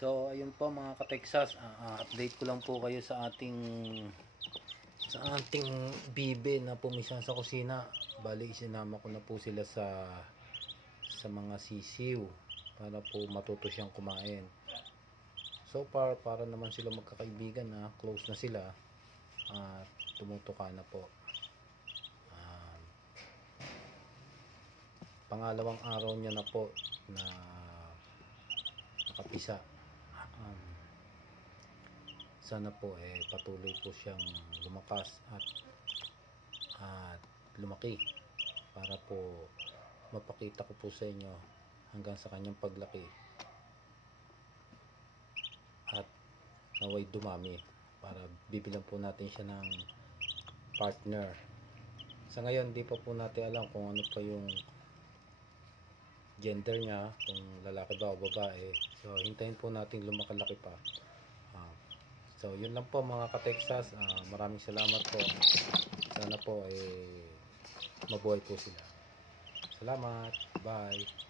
So ayun po mga ka-Texas, update ko lang po kayo sa ating bibe na pumisan sa kusina. Bali isinama ko na po sila sa mga sisiw para po matuto siyang kumain. So far para naman sila magkakaibigan na close na sila at tumutuka na po. Pangalawang araw niya na po na nakapisa. Sana po patuloy po siyang lumakas at lumaki para po mapakita ko po sa inyo hanggang sa kanyang paglaki at naway dumami para bibilan po natin siya ng partner. Sa ngayon di pa po natin alam kung ano pa yung gender niya, kung lalaki ba o babae. So hintayin po natin lumakalaki pa. So yun lang po mga ka-Texas, maraming salamat po. Sana po mabuhay po sila. Salamat, bye.